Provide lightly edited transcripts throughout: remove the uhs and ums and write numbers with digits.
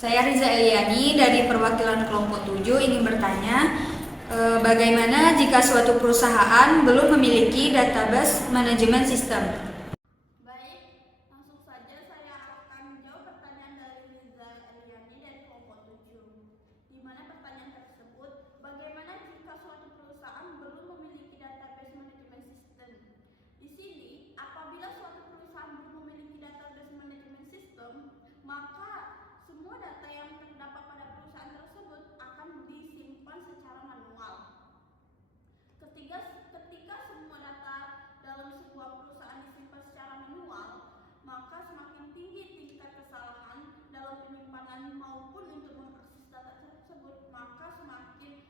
Saya Riza Eliani dari perwakilan kelompok 7 ingin bertanya, bagaimana jika suatu perusahaan belum memiliki database manajemen sistem? Baik, langsung saja saya akan menjawab pertanyaan dari Riza Eliani dari kelompok 7. Di mana pertanyaan tersebut, bagaimana jika suatu perusahaan belum memiliki database manajemen sistem? Di sini, apabila suatu perusahaan belum memiliki database manajemen sistem, maka semua data yang terdapat pada perusahaan tersebut akan disimpan secara manual. Ketika semua data dalam sebuah perusahaan disimpan secara manual, maka semakin tinggi tingkat kesalahan dalam penyimpanan maupun untuk mengakses data tersebut, maka semakin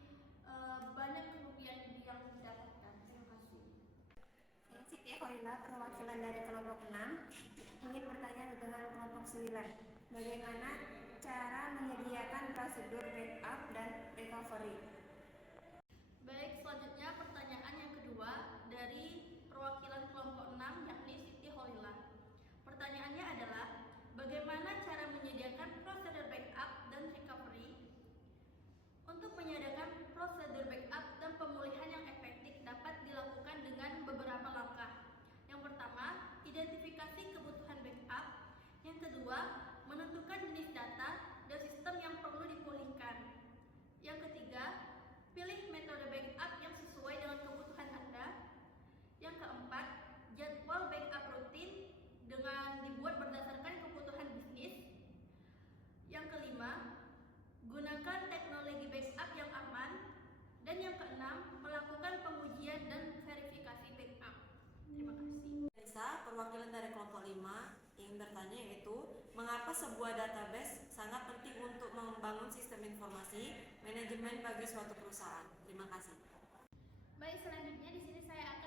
banyak kerugian yang didapatkan. Terima kasih. Saya Siti Horila, perwakilan dari kelompok 6, ingin bertanya dengan kelompok 9. Bagaimana cara menyediakan prosedur backup dan recovery? Baik, selanjutnya pertanyaan yang kedua dari perwakilan kelompok 6 yakni Siti Holila. Pertanyaannya adalah, bagaimana cara menyediakan prosedur backup dan recovery? Untuk menyediakan prosedur backup dan pemulihan yang efektif dapat dilakukan dengan beberapa langkah. Yang pertama, identifikasi kebutuhan backup. Yang kedua, menentukan jenis data dan sistem yang perlu dipulihkan. Yang ketiga, pilih metode backup yang sesuai dengan kebutuhan Anda. Yang keempat, jadwal backup rutin dengan dibuat berdasarkan kebutuhan bisnis. Yang kelima, gunakan teknologi backup yang aman. Dan yang keenam, melakukan pengujian dan verifikasi backup. Terima kasih. Risa, perwakilan dari kelompok 5, ingin bertanya yaitu, mengapa sebuah database sangat penting untuk membangun sistem informasi manajemen bagi suatu perusahaan? Terima kasih. Baik, selanjutnya di sini saya